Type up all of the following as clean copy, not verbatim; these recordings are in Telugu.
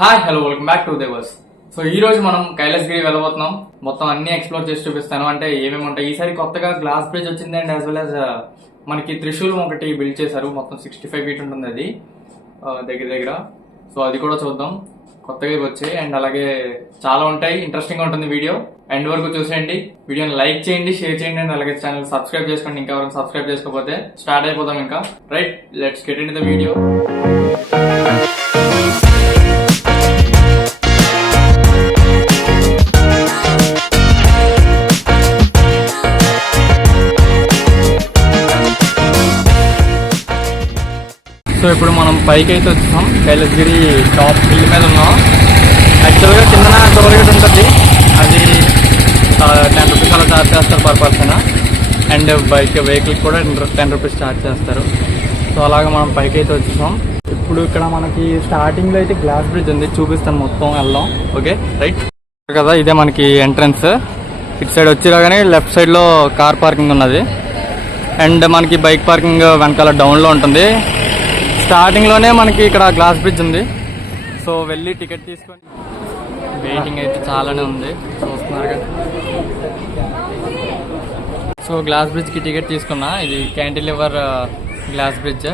Hi hello welcome back to దేవర్స్. So ఈ రోజు మనం కైలాసగిరి వెళ్ళబోతున్నాం. మొత్తం అన్ని ఎక్స్ప్లోర్ చేసి చూపిస్తాను. అంటే ఏమేమి ఉంటాయి. ఈసారి కొత్తగా గ్లాస్ బ్రిడ్జ్ వచ్చింది అండ్ యాజ్ వెల్ యాజ్ మనకి త్రిశూలం ఒకటి బిల్డ్ చేశారు. మొత్తం 65 feet ఉంటుంది అది దగ్గర. సో అది కూడా చూద్దాం. కొత్తగా వచ్చాయి అండ్ అలాగే చాలా ఉంటాయి. ఇంట్రెస్టింగ్ గా ఉంటుంది వీడియో. ఎండ్ వరకు చూసేయండి. వీడియోని లైక్ చేయండి, షేర్ చేయండి అండ్ అలాగే ఛానల్ సబ్స్క్రైబ్ చేసుకోండి. ఇంకా ఎవరైనా సబ్స్క్రైబ్ చేసుకోకపోతే స్టార్ట్ అయిపోదాం ఇంకా. Right, let's get in to the video. So ఇప్పుడు మనం పైకి అయితే వచ్చాం. కైలాసగిరి టాప్ హిల్ మీద ఉన్నాం. యాక్చువల్గా కింద టోల్ గేట్ ఉంటుంది. అది 10 rupees అలా ఛార్జ్ చేస్తారు పర్ పర్సన్. అండ్ వెహికల్ కూడా 10 rupees ఛార్జ్ చేస్తారు. సో అలాగే మనం పైకి అయితే వచ్చాం. ఇప్పుడు ఇక్కడ మనకి స్టార్టింగ్లో అయితే గ్లాస్ బ్రిడ్జ్ ఉంది, చూపిస్తాను మొత్తం వెళ్దాం. ఓకే రైట్ కదా, ఇదే మనకి ఎంట్రన్స్. ఇటు సైడ్ వచ్చిరాగానే లెఫ్ట్ సైడ్లో కార్ పార్కింగ్ ఉన్నది అండ్ మనకి బైక్ పార్కింగ్ వెనకాల డౌన్లో ఉంటుంది. స్టార్టింగ్లోనే మనకి ఇక్కడ గ్లాస్ బ్రిడ్జ్ ఉంది. సో వెళ్ళి టికెట్ తీసుకొని వెయిటింగ్ అయితే చాలానే ఉంది, చూస్తున్నారు. సో గ్లాస్ బ్రిడ్జ్కి టికెట్ తీసుకున్నా. ఇది cantilever glass bridge.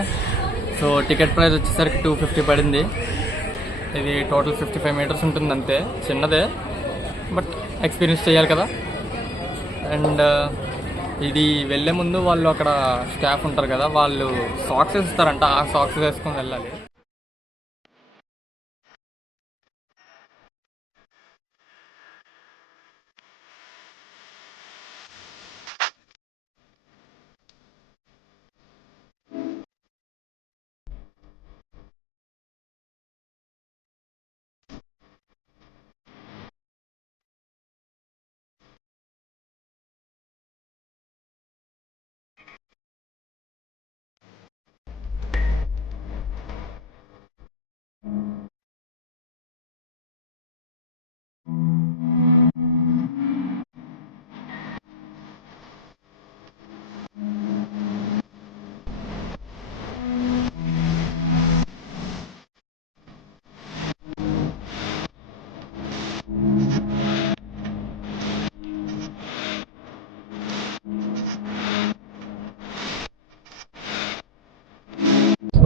So ticket price వచ్చేసరికి 250 పడింది. ఇది టోటల్ 55 meters ఉంటుంది అంతే, చిన్నదే బట్ ఎక్స్పీరియన్స్ చేయాలి కదా. అండ్ ఇది వెళ్ళే ముందు వాళ్ళు అక్కడ స్టాఫ్ ఉంటారు కదా, వాళ్ళు సాక్స్ ఇస్తారంట. ఆ సాక్స్ వేసుకొని వెళ్ళాలి.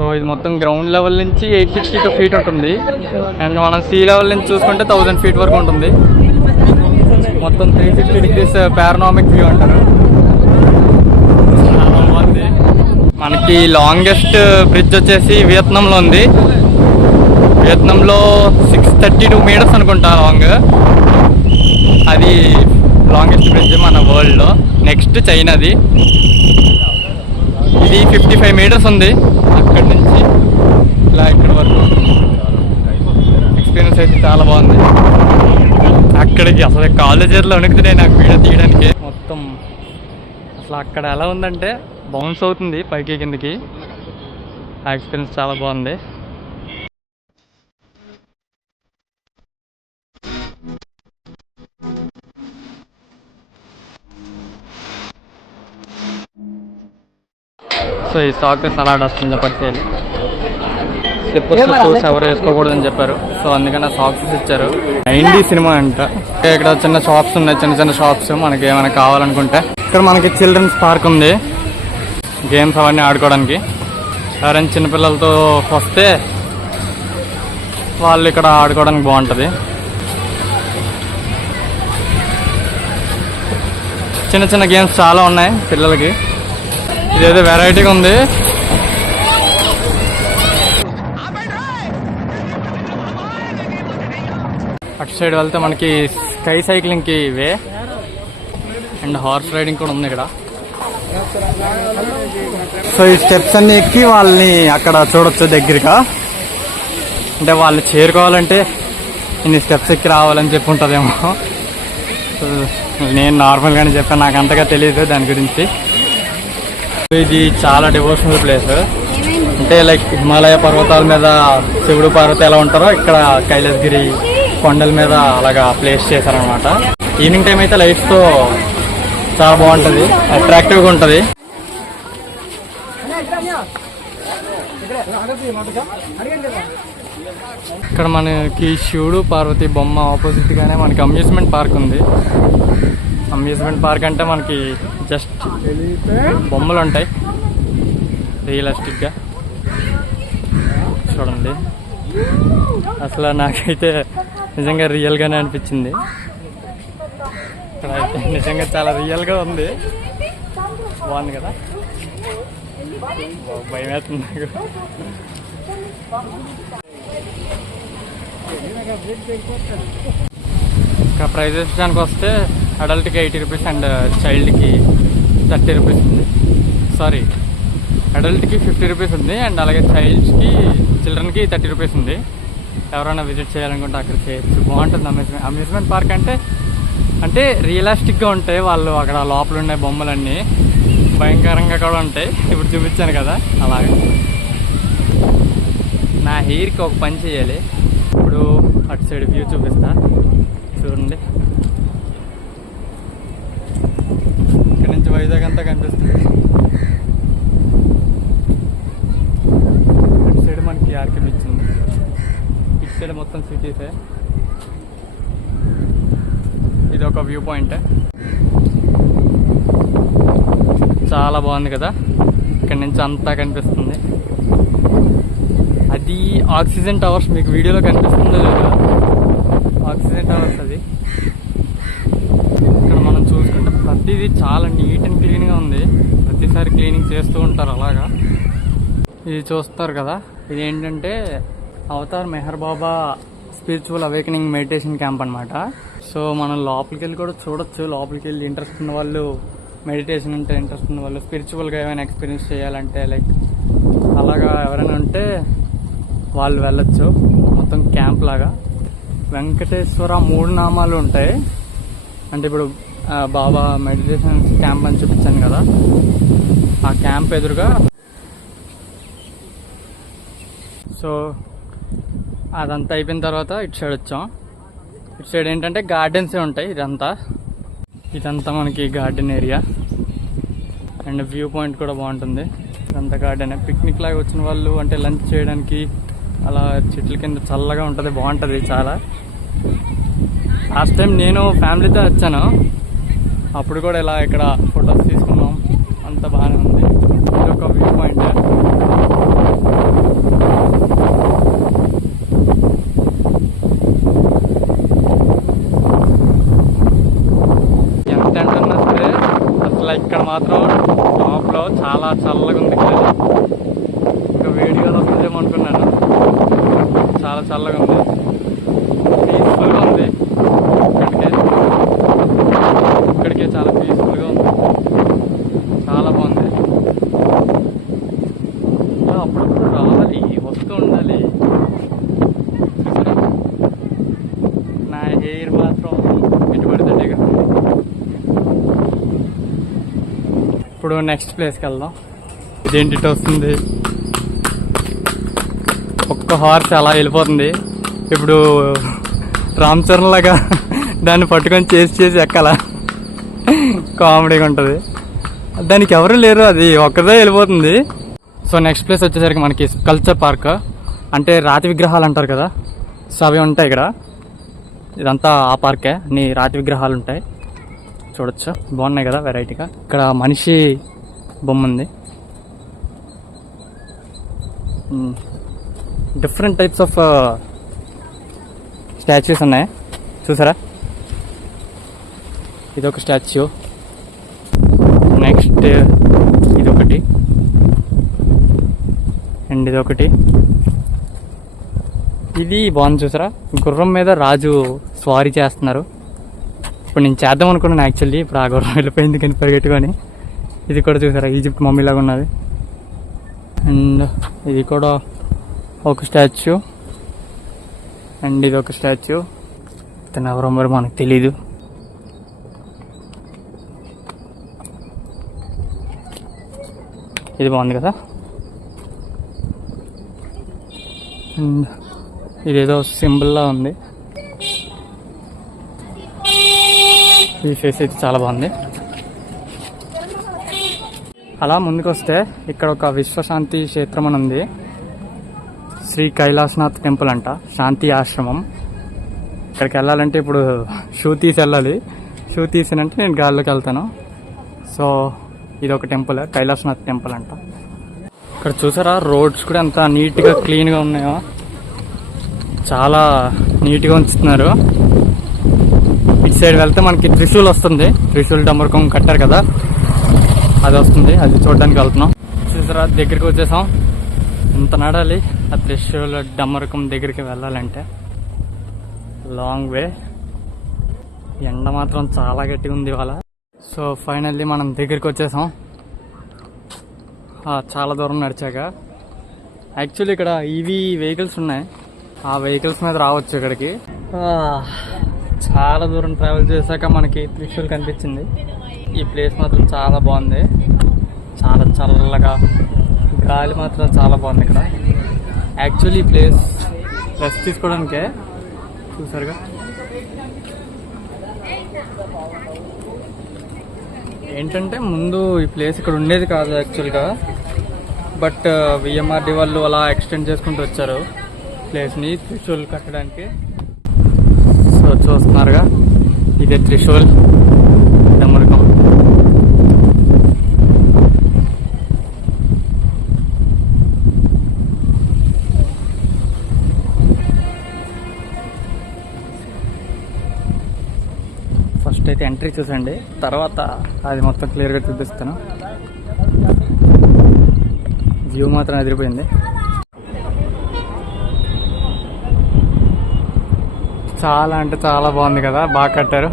సో ఇది మొత్తం గ్రౌండ్ లెవెల్ నుంచి 862 feet ఉంటుంది. అండ్ మనం సీ లెవెల్ నుంచి చూసుకుంటే 1000 feet వరకు ఉంటుంది. మొత్తం 360 degrees పారానామిక్ వ్యూ అంటారు. చాలా బాగుంది. మనకి లాంగెస్ట్ బ్రిడ్జ్ వచ్చేసి వియత్నాంలో ఉంది. వియత్నాంలో 632 meters అనుకుంటా లాంగ్. అది లాంగెస్ట్ బ్రిడ్జ్ మన వరల్డ్లో. నెక్స్ట్ చైనాది. ఇది 55 meters ఉంది. అక్కడి నుంచి ఇలా ఇక్కడ వరకు ఎక్స్పీరియన్స్ అయితే చాలా బాగుంది. అక్కడికి అసలు కాలేజీలో వణుకుతున్నాయి నాకు వీడియో తీయడానికి. మొత్తం అసలు అక్కడ ఎలా ఉందంటే బౌన్స్ అవుతుంది పైకి కిందకి. ఆ ఎక్స్పీరియన్స్ చాలా బాగుంది. సో ఈ సాక్స్ అలా వస్తుంది పట్టేయాలి. స్లిప్పర్స్ ఎవరు వేసుకోకూడదని చెప్పారు. సో అందుకని సాక్సెస్ ఇచ్చారు. 90 సినిమా అంట. ఇక్కడ చిన్న షాప్స్ ఉన్నాయి, చిన్న షాప్స్ మనకి ఏమైనా కావాలనుకుంటే. ఇక్కడ మనకి చిల్డ్రన్స్ పార్క్ ఉంది, గేమ్స్ అవన్నీ ఆడుకోవడానికి. ఎవరైనా చిన్నపిల్లలతో వస్తే వాళ్ళు ఇక్కడ ఆడుకోవడానికి బాగుంటుంది. చిన్న గేమ్స్ చాలా ఉన్నాయి పిల్లలకి. ఇదేదో వెరైటీగా ఉంది. అటు సైడ్ వెళ్తే మనకి స్కై సైక్లింగ్కి వే అండ్ హార్స్ రైడింగ్ కూడా ఉంది ఇక్కడ. సో ఈ స్టెప్స్ అన్ని ఎక్కి వాళ్ళని అక్కడ చూడొచ్చు దగ్గరగా. అంటే వాళ్ళు చేరుకోవాలంటే ఇన్ని స్టెప్స్ ఎక్కి రావాలని చెప్పి ఉంటుందేమో. నేను నార్మల్గానే చెప్పాను, నాకు అంతగా తెలియదు దాని గురించి. ఇది చాలా డివోషనల్ ప్లేస్. అంటే లైక్ హిమాలయ పర్వతాల మీద శివుడు పార్వతి ఎలా ఉంటారో ఇక్కడ కైలాసగిరి కొండల మీద అలాగా ప్లేస్ చేశారనమాట. ఈవినింగ్ టైం అయితే లైట్స్తో చాలా బాగుంటుంది, అట్రాక్టివ్గా ఉంటుంది. ఇక్కడ మనకి శివుడు పార్వతి బొమ్మ ఆపోజిట్గానే మనకి అమ్యూజ్మెంట్ పార్క్ ఉంది. అమ్యూజ్మెంట్ పార్క్ అంటే మనకి జస్ట్ బొమ్మలు ఉంటాయి రియలిస్టిక్గా. చూడండి, అసలు నాకైతే నిజంగా రియల్గానే అనిపించింది. ఇక్కడ అయితే నిజంగా చాలా రియల్గా ఉంది. బాగుంది కదా, భయం వేస్తుంది నాకు. ఇంకా ప్రైజెస్ విషయానికి వస్తే అడల్ట్కి 80 రూపీస్ అండ్ చైల్డ్కి 30 రూపీస్ ఉంది. సారీ, అడల్ట్కి 50 రూపీస్ ఉంది అండ్ అలాగే చిల్డ్రన్కి 30 రూపీస్ ఉంది. ఎవరైనా విజిట్ చేయాలనుకుంటే అక్కడ చేయొచ్చు. బాగుంటుంది అమ్యూజ్మెంట్ పార్క్. అంటే రియలిస్టిక్గా ఉంటాయి. వాళ్ళు అక్కడ లోపల ఉండే బొమ్మలన్నీ భయంకరంగా కూడా ఉంటాయి. ఇప్పుడు చూపించాను కదా అలాగే. నా హెయిర్కి ఒక పని చేయాలి. ఇప్పుడు అటు సైడ్ వ్యూ చూపిస్తా, చూడండి. ఇక్కడ నుంచి వైజాగ్ అంతా కనిపిస్తుంది. ఇటు సైడ్ మనకి ఆర్కే బీచ్ ఉంది. ఇటు సైడ్ మొత్తం సిటీసే. ఇది ఒక వ్యూ పాయింట్, చాలా బాగుంది కదా. ఇక్కడ నుంచి అంతా కనిపిస్తుంది. అది ఆక్సిజన్ టవర్స్, మీకు వీడియోలో కనిపిస్తుందో లేదో, ఆక్సిజన్ టవర్స్ అది. ఇక్కడ మనం చూసుకుంటే ప్రతిదీ చాలా నీట్ అండ్ క్లీన్గా ఉంది. ప్రతిసారి క్లీనింగ్ చేస్తూ ఉంటారు అలాగా. ఇది చూస్తారు కదా, ఇది ఏంటంటే అవతార్ మెహర్ బాబా స్పిరిచువల్ అవేకనింగ్ మెడిటేషన్ క్యాంప్ అనమాట. సో మనం లోపలికి వెళ్ళి కూడా చూడొచ్చు. లోపలికి వెళ్ళి ఇంట్రెస్ట్ ఉన్న వాళ్ళు, మెడిటేషన్ అంటే ఇంట్రెస్ట్ ఉన్న వాళ్ళు, స్పిరిచువల్గా ఏమైనా ఎక్స్పీరియన్స్ చేయాలంటే లైక్ అలాగా ఎవరైనా ఉంటే వాళ్ళు వెళ్ళొచ్చు. మొత్తం క్యాంప్ లాగా. వెంకటేశ్వర 3 నామాలు ఉంటాయి. అంటే ఇప్పుడు బాబా మెడిటేషన్ క్యాంప్ అని చూపించాను కదా, ఆ క్యాంప్ ఎదురుగా. సో అదంతా అయిపోయిన తర్వాత ఇటు సైడ్ వచ్చాం. ఇటు సైడ్ ఏంటంటే గార్డెన్సే ఉంటాయి. ఇదంతా మనకి garden area and view point కూడా బాగుంటుంది. ఇదంతా గార్డెన్. పిక్నిక్ లాగా వచ్చిన వాళ్ళు అంటే లంచ్ చేయడానికి అలా చెట్ల కింద చల్లగా ఉంటుంది, బాగుంటుంది చాలా. లాస్ట్ టైం నేను ఫ్యామిలీతో వచ్చాను, అప్పుడు కూడా ఇలా ఇక్కడ ఫొటోస్ తీసుకున్నాం, అంత బాగానే ఉంది. ఇది ఒక వ్యూ పాయింట్. ఎంత అంటున్నా సరే అసలు ఇక్కడ మాత్రం టాప్లో చాలా చల్లగా ఉంది. ఇంకా వేడిగా వస్తుందేమో అనుకున్నాను, చాలా చల్లగా ఉంది, పీస్ఫుల్గా ఉంది. ఇక్కడికే చాలా పీస్ఫుల్గా ఉంది, చాలా బాగుంది. అప్పుడప్పుడు రావాలి, వస్తూ ఉండాలి. నా హెయిర్ మాత్రం పెట్టుబడితే కదా. ఇప్పుడు నెక్స్ట్ ప్లేస్కి వెళ్దాం. ఇదేంటి వస్తుంది, ఒక్క హార్స్ అలా వెళ్ళిపోతుంది. ఇప్పుడు రామ్ చరణ్ లాగా దాన్ని పట్టుకొని చేసి ఎక్కాల, కామెడీగా ఉంటుంది. దానికి ఎవరు లేరు, అది ఒక్కదే వెళ్ళిపోతుంది. సో నెక్స్ట్ ప్లేస్ వచ్చేసరికి మనకి కల్చర్ పార్క్. అంటే రాతి విగ్రహాలు అంటారు కదా, సో అవి ఉంటాయి ఇక్కడ. ఇదంతా ఆ పార్కే, అన్ని రాతి విగ్రహాలు ఉంటాయి, చూడొచ్చు. బాగున్నాయి కదా వెరైటీగా. ఇక్కడ మనిషి బొమ్మ ఉంది. డిఫరెంట్ టైప్స్ ఆఫ్ స్టాచ్యూస్ ఉన్నాయి, చూసారా. ఇదొక స్టాచ్యూ, నెక్స్ట్ ఇదొకటి అండ్ ఇదొకటి. ఇది బాగుంది చూసారా, గుర్రం మీద రాజు స్వారీ చేస్తున్నారు. ఇప్పుడు నేను చేద్దాం అనుకున్నాను యాక్చువల్లీ, ఇప్పుడు ఆ గుర్రం వెళ్ళిపోయింది కానీ పరిగెట్టుకొని. ఇది కూడా చూసారా, ఈజిప్ట్ మమ్మీలాగా ఉన్నది. అండ్ ఇది కూడా ఒక స్టాచ్యూ అండ్ ఇది ఒక స్టాచ్యూ. తను ఎవరో మరి మనకు తెలీదు. ఇది బాగుంది కదా. అండ్ ఇదేదో సింబల్లా ఉంది. ఈ ఫేస్ అయితే చాలా బాగుంది. అలా ముందుకు వస్తే ఇక్కడ ఒక విశ్వశాంతి క్షేత్రం అని ఉంది. శ్రీ కైలాసనాథ్ టెంపుల్ అంట, శాంతి ఆశ్రమం. ఇక్కడికి వెళ్ళాలంటే ఇప్పుడు షూ తీసి వెళ్ళాలి. షూ తీసినంటే నేను గాల్లోకి వెళ్తాను. సో ఇది ఒక టెంపుల్, కైలాసనాథ్ టెంపుల్ అంట. ఇక్కడ చూసారా రోడ్స్ కూడా ఎంత నీట్గా క్లీన్గా ఉన్నాయో, చాలా నీట్గా ఉంచుతున్నారు. ఇటు సైడ్ వెళ్తే మనకి త్రిశూల్ వస్తుంది, త్రిశూల్ డమరుకం కట్టారు కదా, అది వస్తుంది. అది చూడడానికి వెళ్తున్నాం. చూసారా దగ్గరికి వచ్చేసాం. ఇంత నడాలి ఆ త్రిశూల్ డమరుకం దగ్గరికి వెళ్ళాలంటే, లాంగ్ వే. ఎండ మాత్రం చాలా గట్టిగా ఉంది ఇవాళ. సో ఫైనల్లీ మనం దగ్గరికి వచ్చేసాం. చాలా దూరం నడిచాక. యాక్చువల్లీ ఇక్కడ ఈవీ వెహికల్స్ ఉన్నాయి, ఆ వెహికల్స్ మీద రావచ్చు ఇక్కడికి. చాలా దూరం ట్రావెల్ చేశాక మనకి త్రిశూల్ కనిపించింది. ఈ ప్లేస్ మాత్రం చాలా బాగుంది, చాలా చల్లగా, గాలి మాత్రం చాలా బాగుంది ఇక్కడ. యాక్చువల్లీ ఈ ప్లేస్ రెస్ట్ తీసుకోవడానికే. చూసారుగా ఏంటంటే ముందు ఈ ప్లేస్ ఇక్కడ ఉండేది కాదు యాక్చువల్గా, బట్ విఎంఆర్డి వాళ్ళు అలా ఎక్స్టెండ్ చేసుకుంటూ వచ్చారు ప్లేస్ని త్రిశూల్ కట్టడానికి. సో చూస్తున్నారుగా ఇదే త్రిశూల్ డమరుకం. ఫస్ట్ అయితే ఎంట్రీ చూసండి, తర్వాత అది మొత్తం క్లియర్గా చూపిస్తాను. వ్యూ మాత్రం ఎదిరిపోయింది. చాలా అంటే చాలా బాగుంది కదా, బాగా కట్టారు.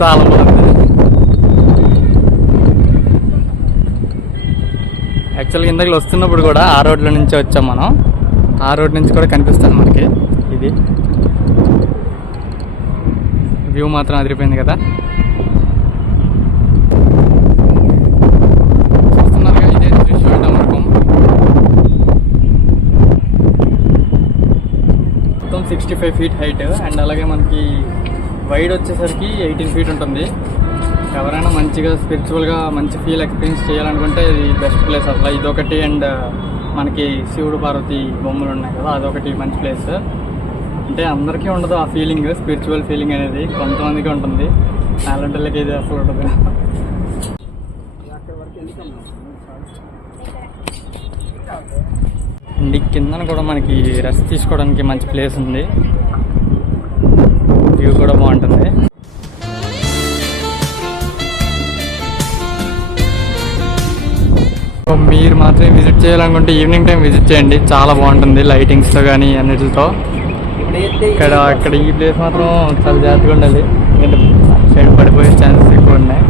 చాలా బాగుంది. యాక్చువల్గా ఇందాక వస్తున్నప్పుడు కూడా ఆ రోడ్ల నుంచి వచ్చాం మనం. ఆ రోడ్ నుంచి కూడా కనిపిస్తుంది మనకి. ఇది వ్యూ మాత్రం అదిరిపోయింది కదా. చూస్తున్నారుగా ఇదే త్రిశూల్ డమరుకం. మొత్తం 65 feet హైట్, అండ్ అలాగే మనకి వైడ్ వచ్చేసరికి 18 feet ఉంటుంది. ఎవరైనా మంచిగా స్పిరిచువల్గా మంచి ఫీల్ ఎక్స్పీరియన్స్ చేయాలనుకుంటే ఇది బెస్ట్ ప్లేస్ అసలు. ఇదొకటి, అండ్ మనకి శివుడు పార్వతి బొమ్మలు ఉన్నాయి కదా, అదొకటి మంచి ప్లేస్. అంటే అందరికీ ఉండదు ఆ ఫీలింగ్, స్పిరిచువల్ ఫీలింగ్ అనేది, కొంతమందికి ఉంటుంది. అలాంటి ఇది అసలు ఉండదు. అండ్ కిందన కూడా మనకి రెస్ట్ తీసుకోవడానికి మంచి ప్లేస్ ఉంది, వ్యూ కూడా బాగుంటుంది. మీరు మాత్రమే విజిట్ చేయాలనుకుంటే ఈవినింగ్ టైం విజిట్ చేయండి, చాలా బాగుంటుంది లైటింగ్స్తో కానీ అన్నిటితో. ఇక్కడ ఈ ప్లేస్ మాత్రం చాలా జాగ్రత్తగా ఉండాలి, ఎందుకంటే సైడ్ పడిపోయే ఛాన్సెస్ ఎక్కువ ఉన్నాయి.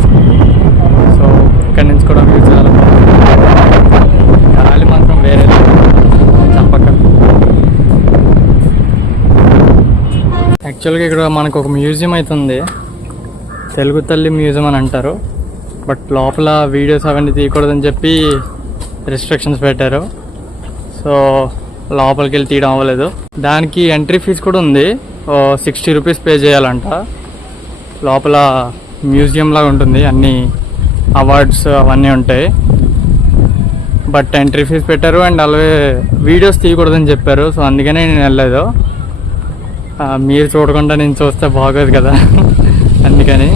సో ఇక్కడ నుంచి కూడా వ్యూ చాలా బాగుంటుంది. గాలి మాత్రం వేరే చెప్పక. యాక్చువల్గా ఇక్కడ మనకు ఒక మ్యూజియం అవుతుంది, తెలుగు తల్లి మ్యూజియం అని అంటారు. బట్ లోపల వీడియోస్ అవన్నీ తీయకూడదని చెప్పి రిస్ట్రిక్షన్స్ పెట్టారు. సో లోపలికి వెళ్ళి తీయడం అవ్వలేదు. దానికి ఎంట్రీ ఫీజు కూడా ఉంది, 60 rupees పే చేయాలంట. లోపల మ్యూజియం లాగా ఉంటుంది, అన్ని అవార్డ్స్ అవన్నీ ఉంటాయి. బట్ ఎంట్రీ ఫీజు పెట్టారు, అండ్ అలాగే వీడియోస్ తీయకూడదని చెప్పారు. సో అందుకనే నేను వెళ్ళలేదు. మీరు చూడకుండా నేను చూస్తే బాగోదు కదా, అందుకని.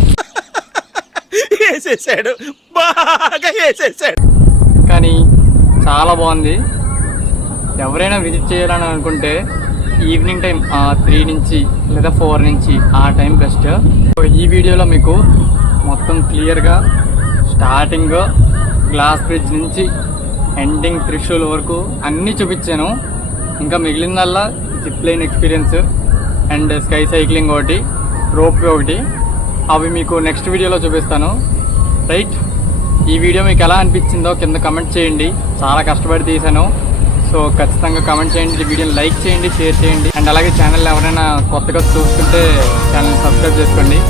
కానీ చాలా బాగుంది. ఎవరైనా విజిట్ చేయాలని అనుకుంటే ఈవినింగ్ టైం 3 నుంచి లేదా 4 నుంచి ఆ టైం బెస్ట్. ఈ వీడియోలో మీకు మొత్తం క్లియర్గా స్టార్టింగ్ గ్లాస్ బ్రిడ్జ్ నుంచి ఎండింగ్ త్రిశూల్ వరకు అన్నీ చూపించాను. ఇంకా మిగిలిందల్లా zip line experience and sky cycling ఒకటి, రోప్ ఒకటి, అవి మీకు నెక్స్ట్ వీడియోలో చూపిస్తాను. రైట్, ఈ వీడియో మీకు ఎలా అనిపించిందో కింద కమెంట్ చేయండి. చాలా కష్టపడి తీశాను, సో ఖచ్చితంగా కమెంట్ చేయండి, వీడియోని లైక్ చేయండి, షేర్ చేయండి, అండ్ అలాగే ఛానల్ ఎవరైనా కొత్తగా చూస్తుంటే ఛానల్ సబ్స్క్రైబ్ చేసుకోండి.